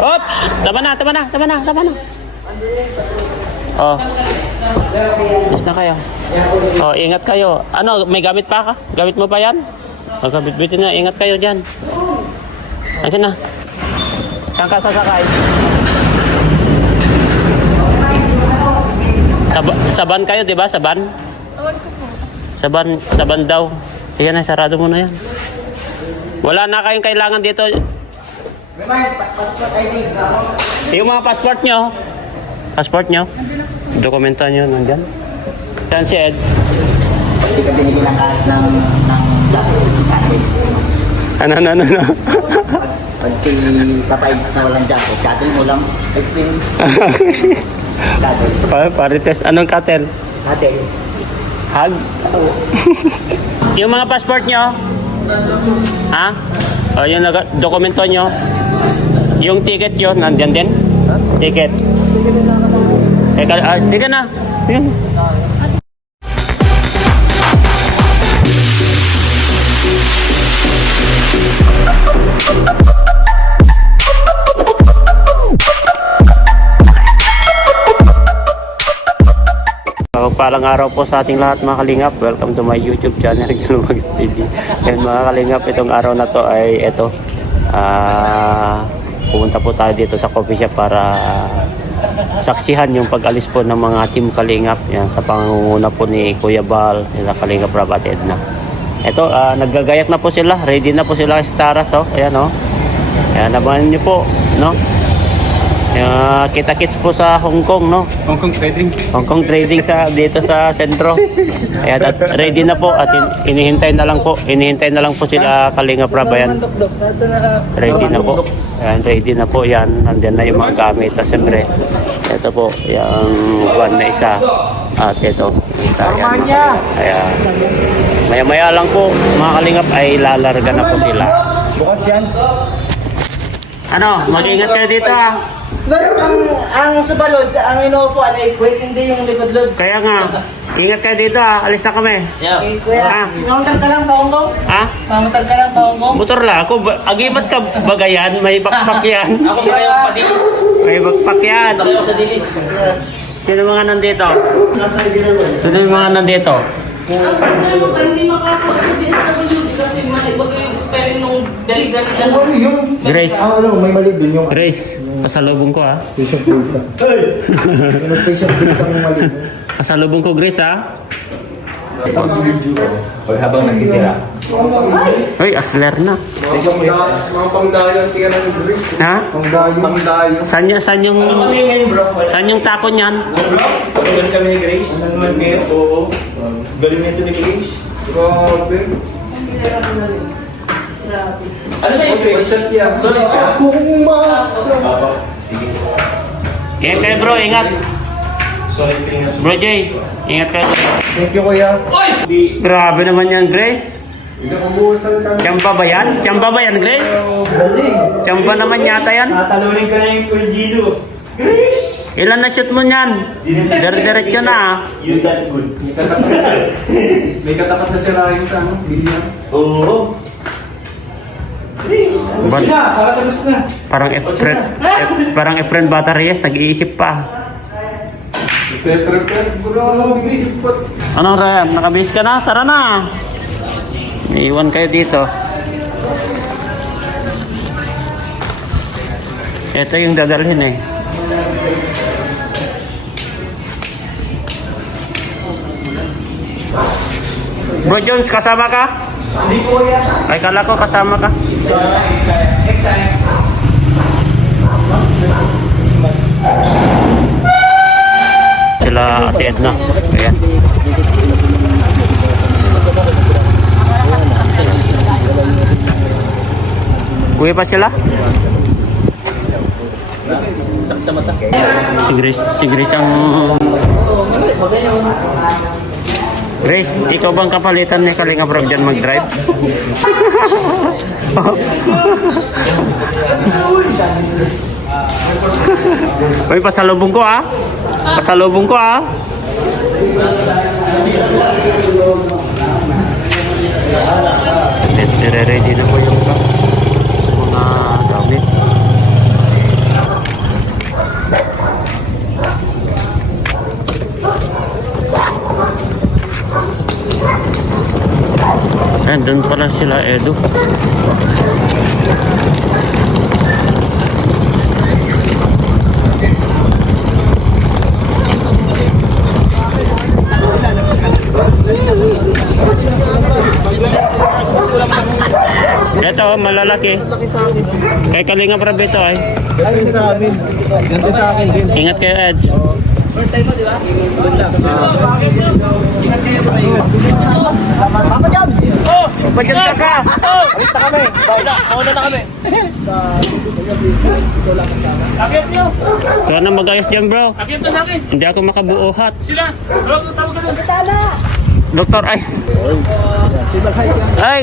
Oops! Tama na. Oh. Yes na kayo. Oh, ingat kayo. Ano, may gamit pa ka? Gamit mo pa yan? Oh, gamit-bitin na. Ingat kayo dyan. Ayan na. Saan ka sasakay? Saban kayo, di ba? Saban? Saban daw. Ayan na, sarado mo na yan. Wala na kayong kailangan dito. Yung mga passport nyo. Dokumento nyo nandyan. Saan si Ed? Hindi ka binigyan ng kahit ng jacket. Ano? Pag si Papa Eds na walang jacket, cuddle mo lang. Ice cream. Cuddle. Parites. Anong cuddle? Cuddle. Hug? Yung mga passport nyo? Ha? O, yung dokumento nyo? Yung ticket yun, nandyan din? Ticket. Di ka na. Yun. Pagpalang araw po sa ating lahat mga kalingap. Welcome to my YouTube channel, Jalumags TV. And mga kalingap, itong araw na to ay ito. Pumunta po tayo dito sa coffee shop para saksihan yung pag-alis po ng mga team kalingap. Yan, sa pangunguna po ni Kuya Bal, nila Kalingap Rob at Edna. Ito, naggagayak na po sila. Ready na po sila kay Stara. So, ayan o. Ayan, naman nyo po. No? Kita-kits po sa Hong Kong, no? Hong Kong Trading dito sa sentro. Ayan, at ready na po at hinihintay na lang po sila Kalingap Rob. Ayan. Ready na po. Ayan, ready na po yan. Nandiyan na yung mga gamit. At siyempre, ito po, yung van na isa. At ito. Ayan. Maya-maya lang po, mga Kalingap, ay lalarga na po sila. Bukas yan. Ano, mag-ingat kayo dito ah. Ang sa balod, ang inuupuan ay pwede hindi yung likod loads. Kaya nga, ingat kayo dito ah. Alis na kami. Okay, kuya, mamatag ka lang pa Hong Kong? Ha? Mamatag ka lang pa Hong Kong? Motor lang ako. Agimat ka bagayan. May backpack yan. Ako sa kayo pa dilis. May backpack yan. Ako sa dilis. Sino mga nandito? Sino yung mga nandito? Hindi makakuha sa DSWD kasi malibag yung spelling nung dali-dali. Grace. May mali dun yung Grace, pasalubong ko ah. patient food ka. Yung patient food ka yung mali. Pasalubong ko Grace ah. Pag habang nakitira. Uy, asler na. Mga pangdayan, tingnan ng Grace. Ha? Pangdayan. Saan yung tako niyan? Pagkagan kami ni Grace. Ano naman kayo? Oo. Galing nito ni Grace. Grabe. Ano sa'yo Grace? Sorry ka. Sige. Ingat kayo bro, ingat. Sorry ka. Bro Jay, ingat kayo. Thank you, kuya. Grabe naman yan Grace. Nakabuhusan ka. Tiyamba ba yan? Tiyamba ba yan Grace? Tiyamba naman yata yan. Tatalunin ka na yung Fulgido. Grace! Ilan na shoot mo niyan? Diretso na ah. You done good. May katapat na si Ryan sa ano, Billion. Oo. Grace! Ban- Na, kakatalas na. Parang Efren Bata Reyes, nag-iisip pa. Prepare. Bro, mag-isip ko. Ano Ryan, nakabihis ka na? Tara na. Iiwan kayo dito. Ito yung dadalhin eh. Bro Jones, kasama ka? Hindi po yan. Ay, kala ko kasama ka. Next time. Sila Ate Edna. Ayan. Uwi pa sila? Sakit sa mata. Si Grace ang... Grace, ikaw bang kapalitan ni Kalingap Rob dyan mag-drive? Uy, pasalubong ko ah. Pasalubong ko ah. Ready na po yung mga gamit. Nandun pala sila, Edu. Ito, malalaki. Kay Kalinga Prab ito ay. Ay, sa amin. Ganito sa akin din. Ingat kayo, Eds. Papa Jobs! Oh! Papa Jobs ka! Oh! Alis na kami. Bye. Mauna na kami. Kaya na mag-ayos dyan, bro. Akyat na sa akin. Hindi ako makabuuhat. Sila. Bro, tawag ka na. Doktor, ay. Ay!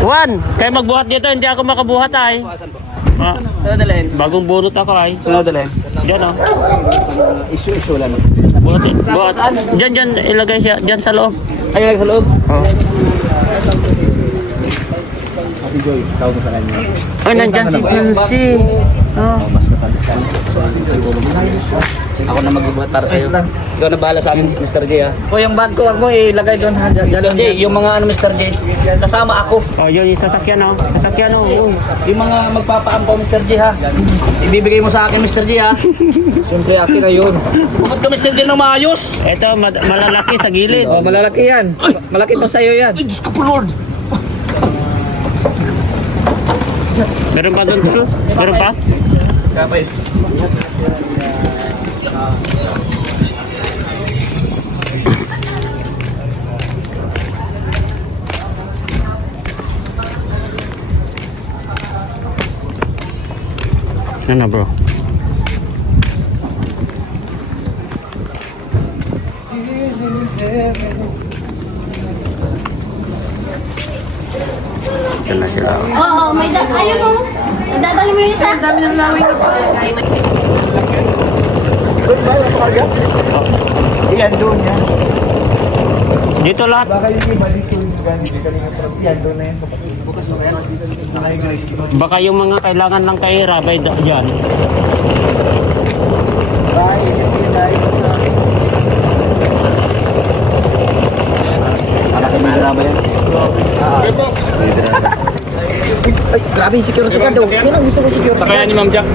Juan, kayo magbuhat dito, hindi ako makabuhat ay. Ah, Saan dalhin? bagong bunot ako ay. Saan dalhin? Diyan oh. Issue lang. Buhat, buhat. Diyan, ilagay siya. Diyan sa loob. Ay, sa loob. Oh. Ate Joy, tawag mo sa kanya. Ay, nandyan si Nancy. Oh. Ako na magbubuhat para sa'yo. Ikaw na bahala sa akin, Mr. J, ha? O, yung bag ko, wag mo ilagay doon, ha? Mr. J, yung mga ano, Mr. J, kasama ako. Oh, yun yung sasakyan oh. Sasakyan oh. Yung mga magpapaampaw, Mr. J, ha? Ibibigay mo sa akin, Mr. J, ha? Siyempre, akin na yun. Bukod ka, Mr. J, na maayos. Ito, malalaki sa gilid. Oh, malalaki yan. Malaki pa sa'yo yan. Ay, Diyos ka po, Lord. Meron pa doon, Tol? Meron pa? Kapit. Ano bro? Ito na sila. Oo, may ayun o. Dadali mo yung isa. Dami ng laway ko. Iyan doon yan. Dito lahat. Baka yung iba dito yung ganito. Kanina parang iyan doon na yan. Bukas mo yan. Baka yung mga kailangan ng kahirabay dyan. Bye. Malaki na na ba yan? Ay, grabe yung security guard daw. Yan ang gusto kong security guard. Kaya ni Ma'am Jack.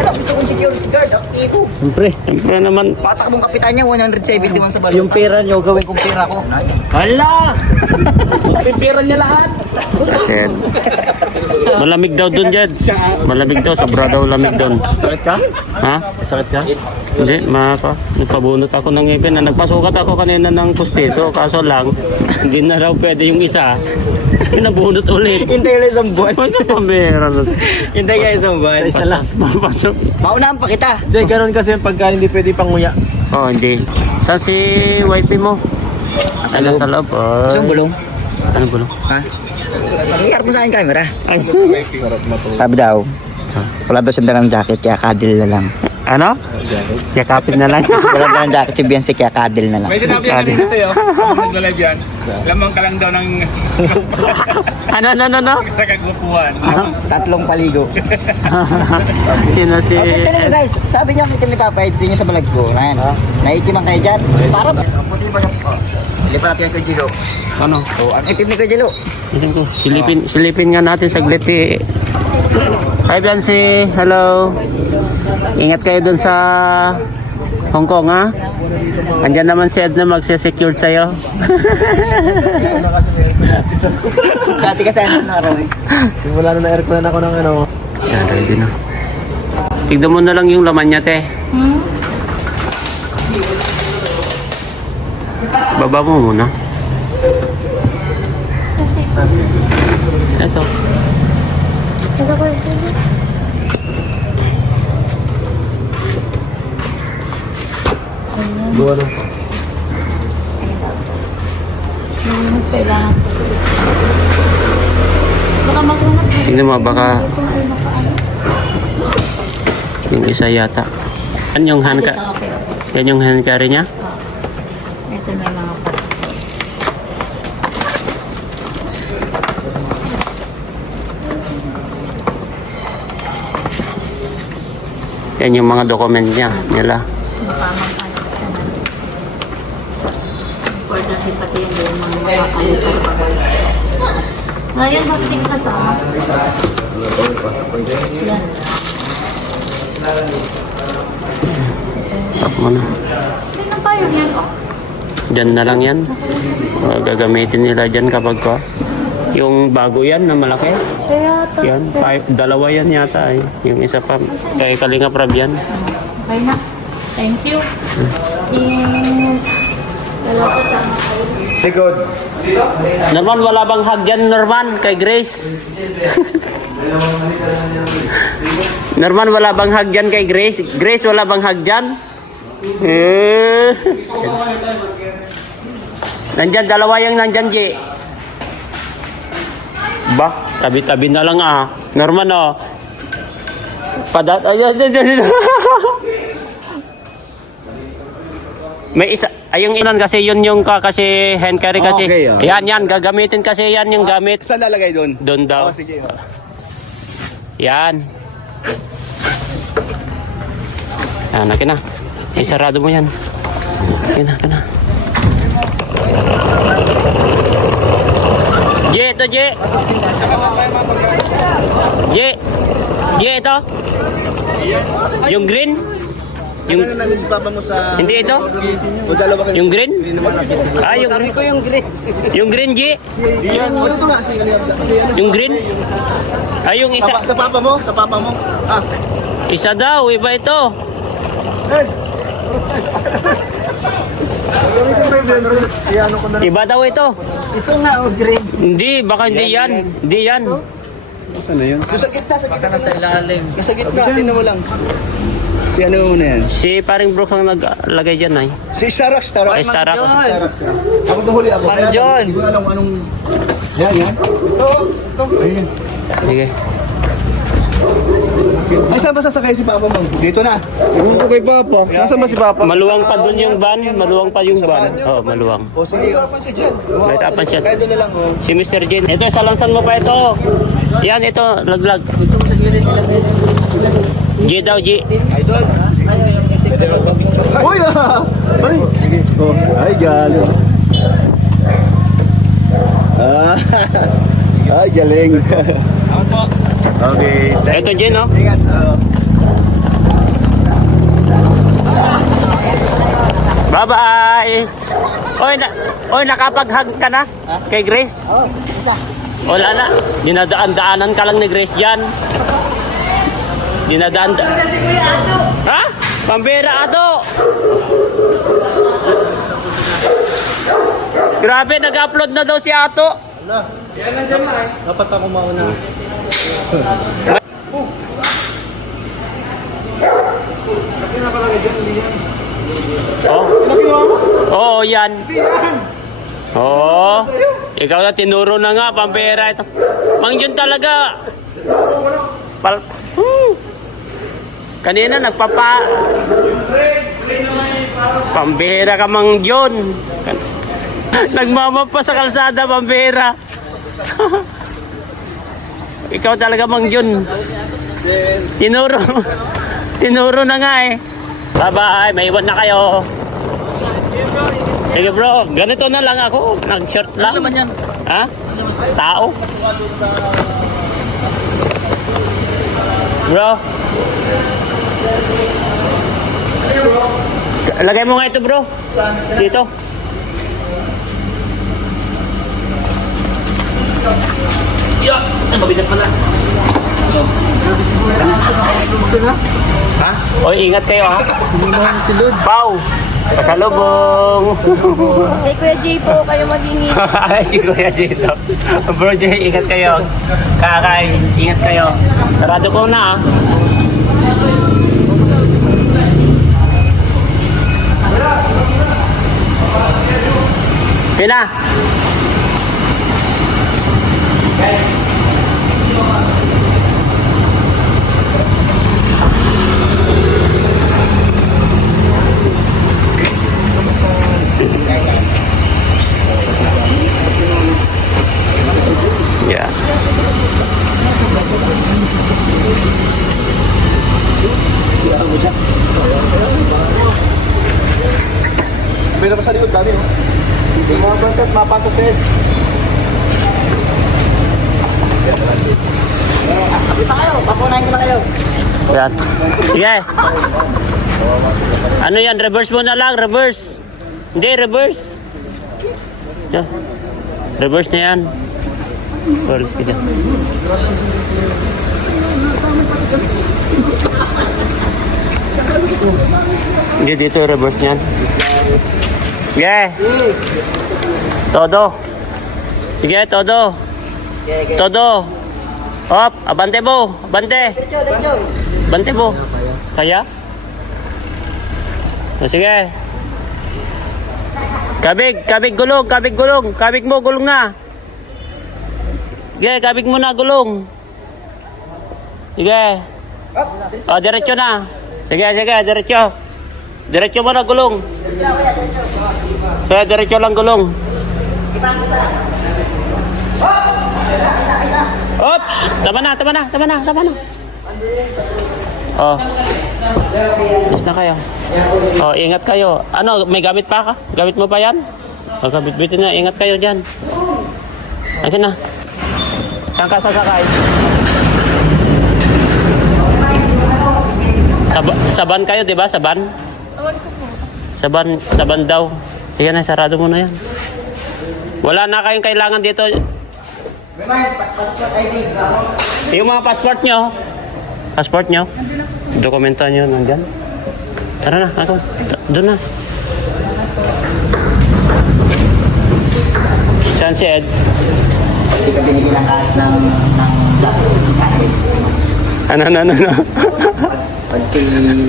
Yan ang gusto kong security guard. Aktibo. Siyempre naman. Patakbong kapitan niya, 171 sa balo. Yung pera niyo, gawin kong pera ko. Hala! Pipiran niya lahat. Shit. Malamig daw dun, Jed. Malamig daw. Sobra daw lamig dun. Sakit ka? Ha? Sakit ka? Hindi, nagpabunot ako ng ngipin. Nagpasukat ako kanina ng pustiso. Kaso lang, hindi na raw pwede yung isa. Pinabunot ulit. Hintay lang isang buwan. Ano pa meron? Hintay ka isang buwan. Isa lang. Papasok. Maunahan pa kita. Hindi, ganun kasi pagka hindi pwede panguya. Oh, hindi. Saan si wifey mo? Ano sa loob? Oh. Isang bulong. Ano bulong? Ha? Pag-iarap mo sa akin camera. Ay. Sabi daw, wala daw siya dalang jacket, kaya kadil na lang. Ano? Yakapin na lang. Wala dalang jacket si Beyonce, kaya kadil na lang. May sinabi yan kanina sa'yo, habang nag-live yan, lamang ka lang daw ng Ano? sa kagwapuan. Tatlong paligo. Sino si... Okay, talaga guys. Sabi niya, itim ni Papa, ito niyo sa balag ko. Ayan. Naitim ang kayo dyan. Para ba? Puti ba yung... Lipat natin kay Jilo. Ano? Oh, ang itim ni kay Jilo. Isang ko. Silipin nga natin saglit eh. Hi Beyonce, hello. Ingat kayo dun sa Hong Kong ha. Andyan naman si Ed na magse-secure sa'yo. Dati kasi ano na araw eh. Simula na na-aircon ako ng ano. Yan, ready na. Tignan mo na lang yung laman niya, te. Baba mo muna. Ito. Buwan na. Kailangan. Baka mag-unat. Tingnan mo, baka yung isa yata. Yan yung hand yan yung hand carry niya? Ito may mga pas. Yan yung mga document niya, nila. Mapamang ano. Important pati yung mga Ngayon, bakit hindi ka kasama? Yan. Tap mo na. Sino tayo yan? Oh. Dyan na lang yan. Gagamitin nila dyan kapag ko. Yung bago yan na malaki. Kaya to. Yan. Dalawa yan yata eh. Yung isa pa. Kay Kalinga Prab yan. Okay na. Thank you. Wala ko sa Likod. Norman, wala bang hug dyan, Norman? Kay Grace? Norman, wala bang hug dyan kay Grace? Grace, wala bang hug dyan? Nandyan, dalawa yung nandyan, G. Ba, tabi-tabi na lang ah. Norman, oh. Ayan. May isa, ay yung ilan kasi yun yung kasi hand carry kasi. Okay, oh. Yan, gagamitin kasi yan yung gamit. Saan lalagay doon? Doon daw. Oh, sige. Yan. Yan, akin na. Isarado mo yan. Akin na. J, ito J. J, ito. Yung green. Yung namin si Papa mo sa... hindi ito. O dalawa kayo. Yung green? Hindi naman natin. Ah, yung Sabi ko yung green. yung green G. Ano ito nga? Yung green. Ay, yung isa. Sa Papa mo? Sa Papa mo? Ah. Isa daw, iba ito. Iba daw ito. Ito na, oh, green. Hindi, baka hindi yan. Hindi yan. Saan na yun? Sa gitna, sa Baka gitna. nasa ilalim. Sa gitna, tingnan mo lang. Si ano na yan? Si paring Brooks ang naglagay dyan ay. Si Starax, Ay, Starax. Starap. Starax. Ako tuhuli ako. Mang John. Hindi ko alam kung anong... Yan. Ito. Ayun. Sige. Ay, saan ba sasakay si Papa mo? Dito na. Ewan ko kay Papa. Nasaan ba si Papa? Maluwang pa dun yung van. Maluwang pa yung van. Oh, maluwang. O sige. Light up siya. Kaya doon na lang. Oh. Si Mr. Jane. Ito, salansan mo pa ito. Yan, ito. Laglag. G daw, G. Idol. Uy! Ay! Sige. Oh. Ay, galing. Ay, galing. Okay. Ito, Jane, no? Ingat. Bye-bye! Oy, nakapag-hug ka na? Kay Grace? Oh, isa. Wala na. Dinadaan-daanan ka lang ni Grace dyan. Ha? Pambira ato! Grabe, nag-upload na daw si Ato. Wala. Yan na dyan na eh. Dapat ako mauna. Oh. Oo, yan. Oo. Ikaw na, tinuro na nga, pambira ito. Mang Jun talaga. Kanina pambira ka, Mang Jun. Nagmamapa sa kalsada, pambira. Ikaw talaga, Mang Jun. Tinuro na nga eh. Bye-bye, may iwan na kayo. Sige bro, ganito na lang ako. Nag-short lang. Ano naman yan? Ha? Tao? Bro. Lagay mo nga ito bro. Dito. Yeah, ang mabigat pala. Ha? Oy, ingat kayo ha. Pau. Pasalubong. Kay Kuya Jay po, kayo mag-ingat. Ay, si Kuya dito. Bro Jay, ingat kayo. Kakay, ingat kayo. Sarado ko na ah. Pina. Yeah. May naman sa likod dami. Yung mga content, mapasok sa Abi pa kayo, papunahin ko na kayo. Yan. Sige. Ano yan? Reverse mo na lang. Reverse. Hindi, reverse. Yan. Reverse na yan. Reverse ka dyan. Hindi, dito reverse niyan. Sige. Todo. Sige, todo. Todo. Hop, abante mo. Abante. Diretso, diretso. Bante mo. Kaya? O, sige. Kabig gulong, kabig gulong. Kabig mo, gulong na. Sige, kabig mo na, gulong. Sige. O, diretso na. Sige, diretso. Diretso mo na, gulong. Sige, diretso lang, gulong. Oops! Tama na. Oh. Mas na kayo. Oh, ingat kayo. Ano, may gamit pa ka? Gamit mo pa yan? Oh, gamit-bitin na. Ingat kayo dyan. Ayan na. Saan ka sasakay? Saban kayo, di ba? Saban? Saban daw. Ayan na, sarado mo na yan. Wala na kayong kailangan dito. Passport ID. Yung mga passport nyo, dokumento nyo nandyan. Tara na, ako. Doon na. Saan si Ed? Hindi ka binigyan ng kahit ng jacket. Ano? Pag si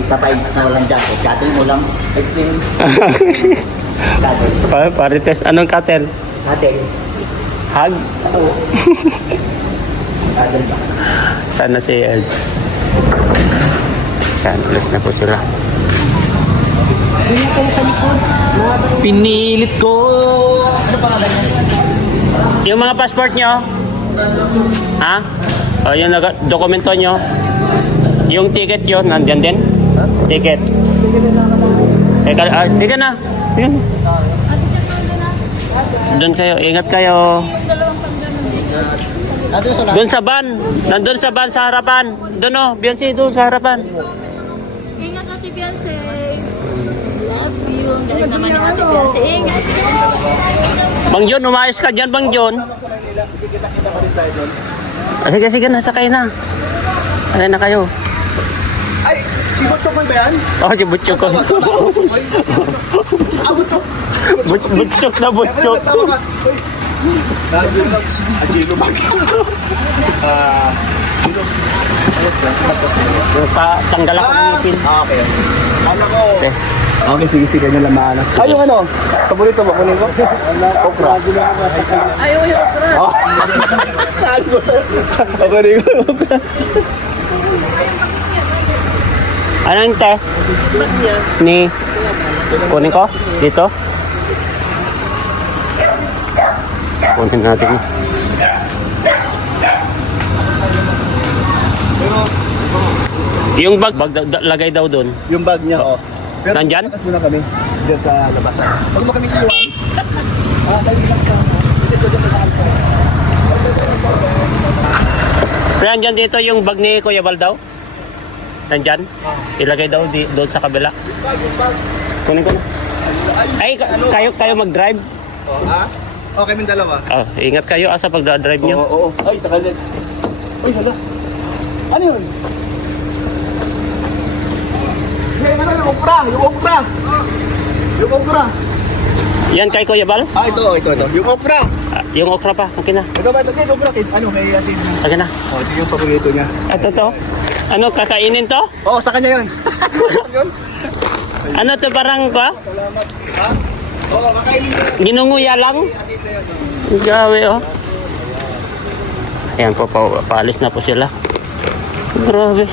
Papa Eds na walang jacket, cutting mo lang. Ice cream. Cutting. Pare test. Anong cutter? Cutting. Hug? Cutting ba? Saan na si Ed? Saan? Alas na po sila. Pinilit ko. Ano pa nga Yung mga passport nyo? Ha? O, yung dokumento nyo? Yung ticket yun, nandyan din? Ticket. Di ka na. Doon kayo, ingat kayo. Doon sa van. Nandun sa van sa harapan. Doon o, Beyonce, doon sa harapan. Ingat Ate Beyonce. Love you. Galing naman yung Ate Beyonce. Ingat. Bang John, umayos ka dyan, Bang John. Sige, nasakay na. Sakay na kayo. Ay, si Butchok ba yan? Oh, si Butchok ko. Butchok! Butchok na Butchok. Tanggal ako ng ngipin. Okay. Ano ko? Okay. Okay, sige, na lang maana. Ay, yung ano? Paborito mo, kunin ko? Okra. Ayaw yung okra. Saan ko? Kunin ko. Anong te? Ni? Kunin ko? Dito? Kunin natin. Yung bag lagay daw doon. Yung bag niya, oh. Pero Nandyan? takas muna kami. Diyan sa labas. Huwag mo kami iwan. Pero andyan dito yung bag ni Kuya Bal daw? Nandyan? Ilagay daw doon sa kabila. Kunin ko na. Ay, kayo mag-drive? Oh, ha? Okay, may dalawa. Oh, ingat kayo sa pagdadrive nyo. Oo. Ay, sakalit. Uy, hala. Ano yun? Yung okra. Yung okra. Yan kay Kuya Bal? Ah, ito. Yung okra. Yung okra pa, akin na. Ito ba ito? Yung okra. Ano, kay atin. Akin na. Oh, ito yung paborito niya. Ito. Ano, kakainin to? Oo, sa kanya yun. Yun? Ano to, parang ko? Ha? Oo, kakainin niya. Ginunguya lang? Gawi, oh. Ayan po, paalis na po sila. Grabe.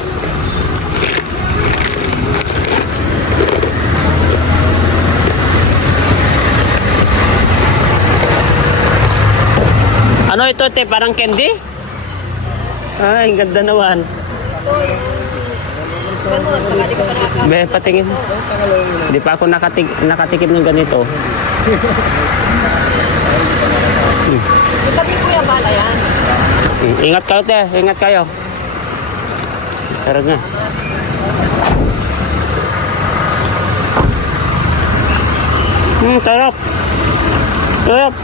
Ano ito, te? Parang candy? Ay, ang ganda naman. Be, patingin. Hindi pa ako nakatikim ng ganito. Pati Kuya Bala yan. Ingat kayo, te. Ingat kayo. Tara na. Sarap. Sarap.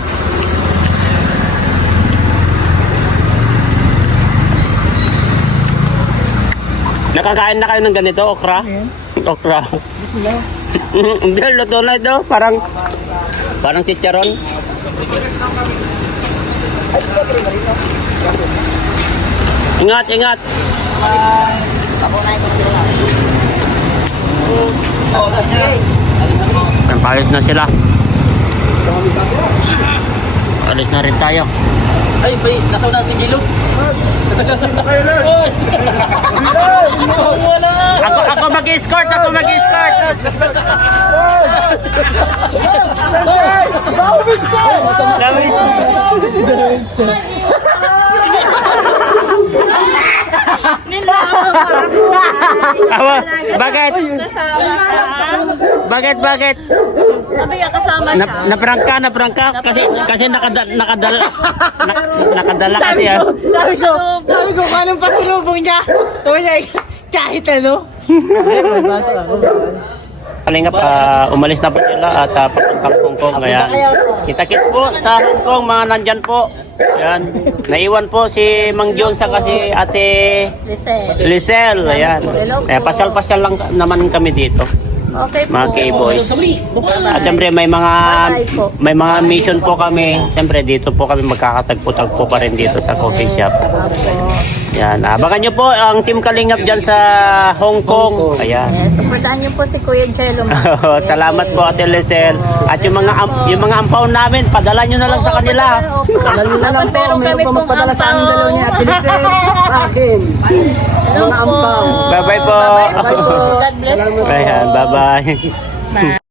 Nakakain na kayo ng ganito, okra? Okra. Hindi, luto na ito. Parang chicharon. Ingat, ingat. Palis na sila. Palis na rin tayo. Ay, nasauna si Gilo. Ako mag-escort, ako mag-escort. Awa, bakit? Bakit? Sabi ka kasama siya. Naprangka kasi nakadala kasi ah. Sabi ko, anong pasalubong niya? Sabi niya, kahit ano. Kalingap, umalis na po sila at papuntang Hong Kong. Ayan. Kita-kit po sa Hong Kong, mga nandyan po. Ayan. Naiwan po si Mang John sa kasi Ate Lisel. Ayan. Pasyal-pasyal lang naman kami dito. Okay po. Mga K-boys. At siyempre may mga mission po kami. Siyempre dito po kami magkakatagpo-tagpo pa rin dito sa coffee shop. Yan, abangan nyo po ang Team Kalingap dyan sa Hong Kong. Ayan. Yes, supportahan niyo po si Kuya Jello. Salamat po Ate Lisel. At yung mga ampaw namin, padala nyo na lang sa kanila. Lalo na lang po, mayroon pa magpadala sa amin dalawa niya at Tinisel, sa akin. Mga ampaw. Bye-bye po. Bye po. God bless po. Ayan, bye-bye.